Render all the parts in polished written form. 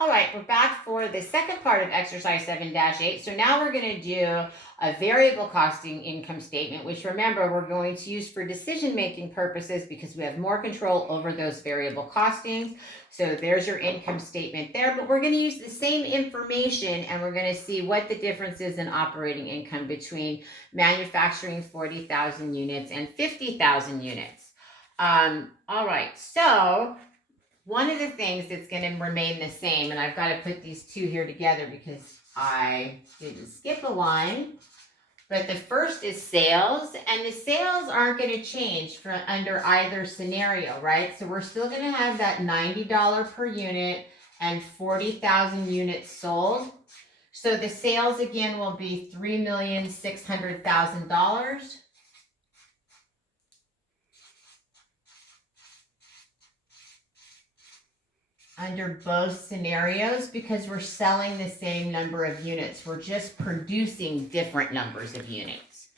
All right, we're back for the second part of exercise 7-8. So now we're going to do a variable costing income statement, which remember we're going to use for decision-making purposes because we have more control over those variable costings. So there's your income statement there, but we're going to use the same information and we're going to see what the difference is in operating income between manufacturing 40,000 units and 50,000 units. All right, so one of the things that's going to remain the same, and I've got to put these two here together because I didn't skip a line, but the first is sales, and the sales aren't going to change for under either scenario, right? So we're still going to have that $90 per unit and 40,000 units sold. So the sales again will be $3,600,000. Under both scenarios because we're selling the same number of units. We're just producing different numbers of units.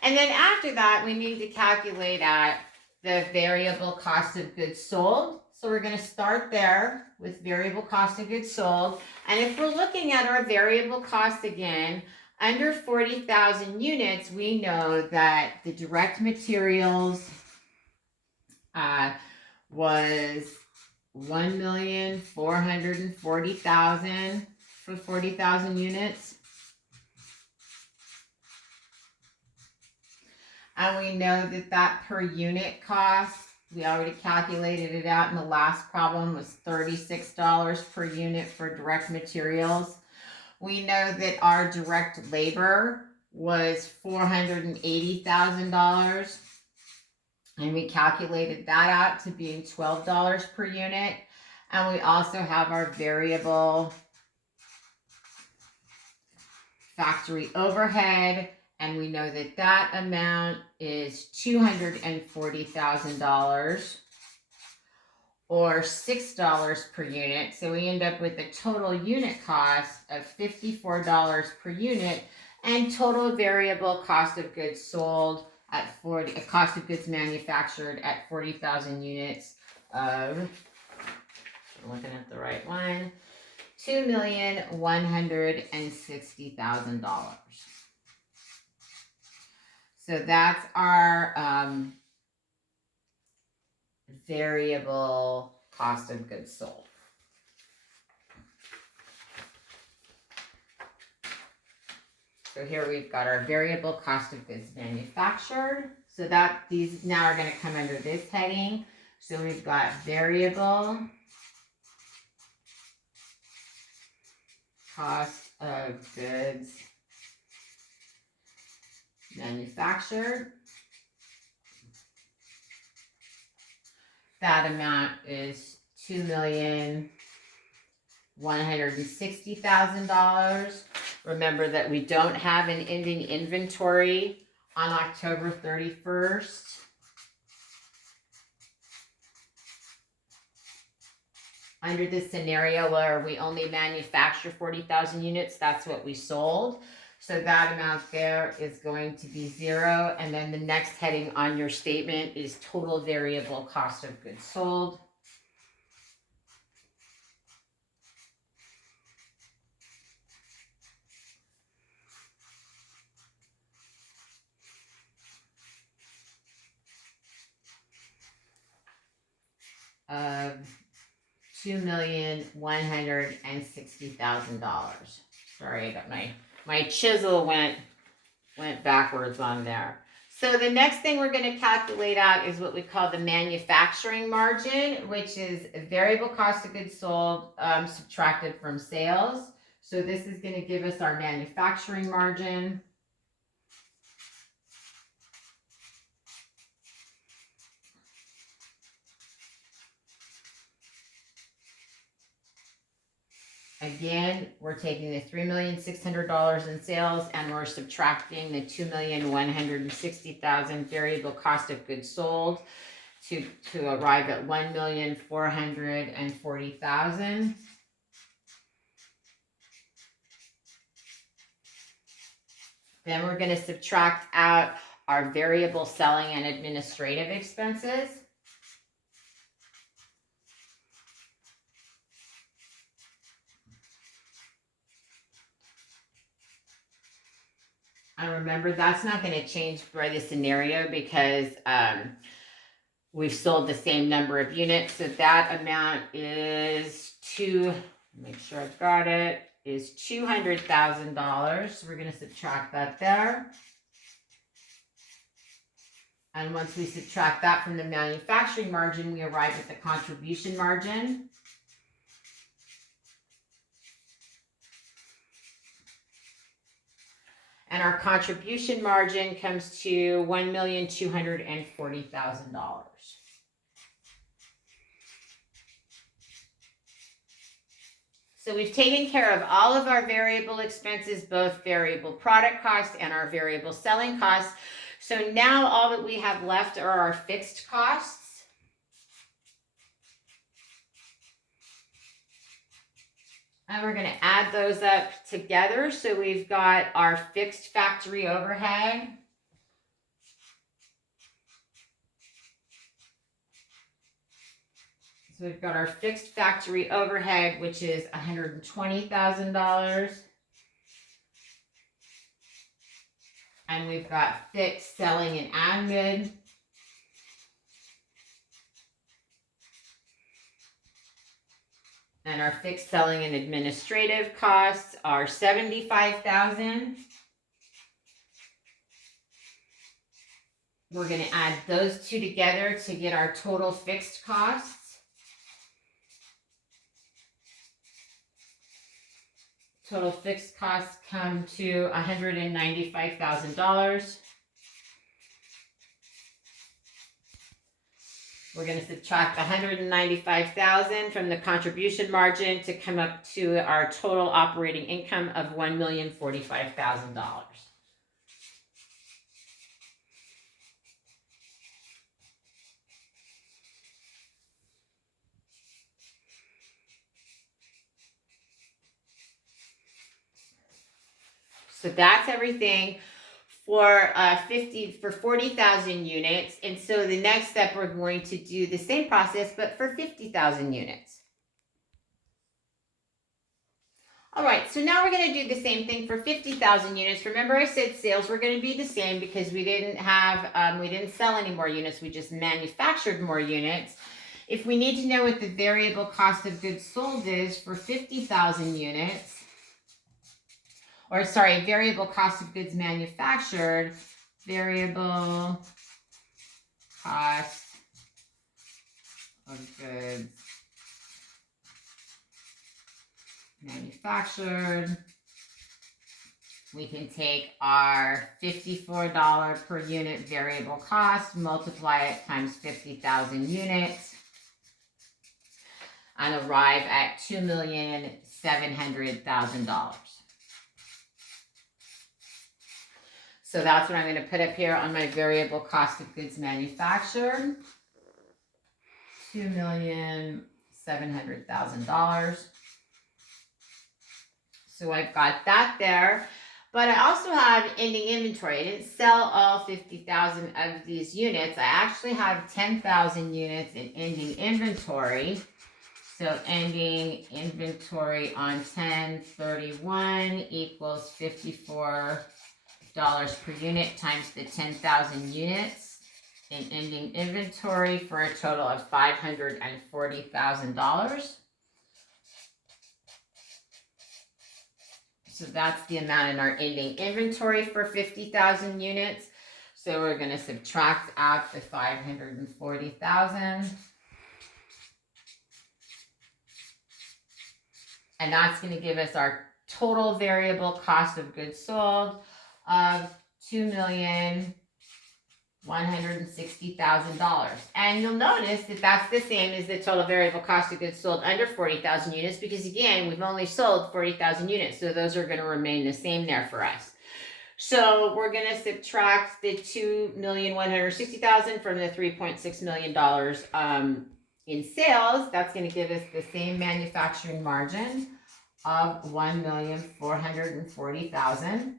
And then after that, we need to calculate out the variable cost of goods sold. So we're going to start there with variable cost of goods sold. And if we're looking at our variable cost again, under 40,000 units, we know that the direct materials was 1,440,000 for 40,000 units. And we know that that per unit cost, we already calculated it out in the last problem, was $36 per unit for direct materials. We know that our direct labor was $480,000. And we calculated that out to being $12 per unit. And we also have our variable factory overhead. And we know that that amount is $240,000 or $6 per unit. So we end up with a total unit cost of $54 per unit and total variable cost of goods sold at a cost of goods manufactured at 40,000 units of, I'm looking at the right one, $2,160,000. So that's our variable cost of goods sold. So here we've got our variable cost of goods manufactured. So that these now are going to come under this heading. So we've got variable cost of goods manufactured. That amount is $2,160,000. Remember that we don't have an ending inventory on October 31st. Under this scenario where we only manufacture 40,000 units, that's what we sold. So that amount there is going to be zero. And then the next heading on your statement is total variable cost of goods sold. Of $2,160,000. Sorry, I got my chisel went backwards on there. So the next thing we're going to calculate out is what we call the manufacturing margin, which is variable cost of goods sold subtracted from sales. So this is going to give us our manufacturing margin. Again, we're taking the $3,600,000 in sales and we're subtracting the $2,160,000 variable cost of goods sold to arrive at $1,440,000. Then we're going to subtract out our variable selling and administrative expenses. And remember, that's not going to change for the scenario because we've sold the same number of units. So that amount is make sure I've got it, is $200,000. So we're going to subtract that there. And once we subtract that from the manufacturing margin, we arrive at the contribution margin. And our contribution margin comes to $1,240,000. So we've taken care of all of our variable expenses, both variable product costs and our variable selling costs. So now all that we have left are our fixed costs. And we're going to add those up together. So we've got our fixed factory overhead. So we've got our fixed factory overhead, which is $120,000. And we've got fixed selling and admin. And our fixed selling and administrative costs are $75,000. We're going to add those two together to get our total fixed costs. Total fixed costs come to $195,000. We're going to subtract $195,000 from the contribution margin to come up to our total operating income of $1,045,000. So that's everything for 40,000 units. And so the next step, we're going to do the same process, but for 50,000 units. All right, so now we're going to do the same thing for 50,000 units. Remember I said sales were going to be the same because we didn't sell any more units. We just manufactured more units. If we need to know what the variable cost of goods sold is for 50,000 units, variable cost of goods manufactured, variable cost of goods manufactured, we can take our $54 per unit variable cost, multiply it times 50,000 units, and arrive at $2,700,000. So that's what I'm going to put up here on my variable cost of goods manufactured, $2,700,000. So I've got that there, but I also have ending inventory. I didn't sell all 50,000 of these units. I actually have 10,000 units in ending inventory. So ending inventory on 10/31 equals $54 per unit times the 10,000 units in ending inventory for a total of $540,000. So that's the amount in our ending inventory for 50,000 units. So we're going to subtract out the 540,000. And that's going to give us our total variable cost of goods sold of $2,160,000. And you'll notice that that's the same as the total variable cost of goods sold under 40,000 units because, again, we've only sold 40,000 units. So those are going to remain the same there for us. So we're going to subtract the $2,160,000 from the $3.6 million in sales. That's going to give us the same manufacturing margin of $1,440,000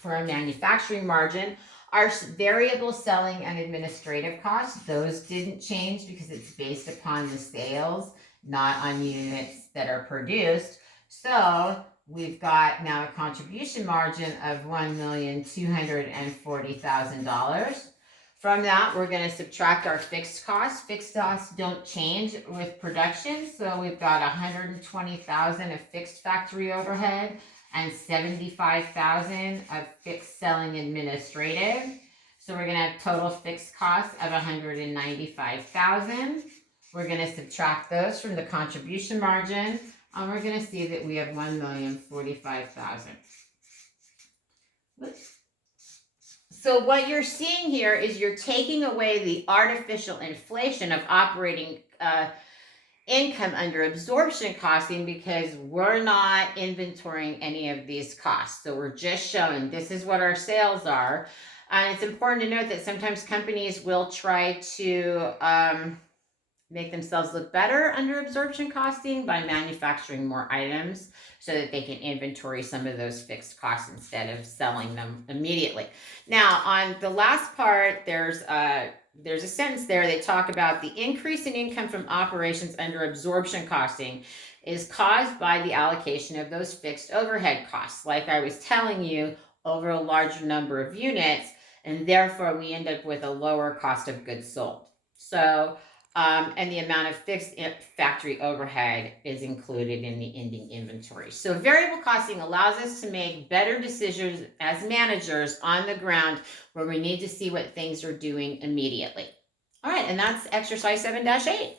for a manufacturing margin. Our variable selling and administrative costs, those didn't change because it's based upon the sales, not on units that are produced. So we've got now a contribution margin of $1,240,000. From that, we're going to subtract our fixed costs. Fixed costs don't change with production, so we've got 120,000 of fixed factory overhead and 75,000 of fixed selling administrative. So we're going to have total fixed costs of 195,000. We're going to subtract those from the contribution margin, and we're going to see that we have 1,045,000. So what you're seeing here is you're taking away the artificial inflation of operating income under absorption costing, because we're not inventorying any of these costs. So we're just showing this is what our sales are. And it's important to note that sometimes companies will try to make themselves look better under absorption costing by manufacturing more items so that they can inventory some of those fixed costs instead of selling them immediately. Now, on the last part, there's a sentence there. They talk about the increase in income from operations under absorption costing is caused by the allocation of those fixed overhead costs, like I was telling you, over a larger number of units, and therefore we end up with a lower cost of goods sold. So and the amount of fixed factory overhead is included in the ending inventory. So variable costing allows us to make better decisions as managers on the ground where we need to see what things are doing immediately. All right, and that's exercise 7-8.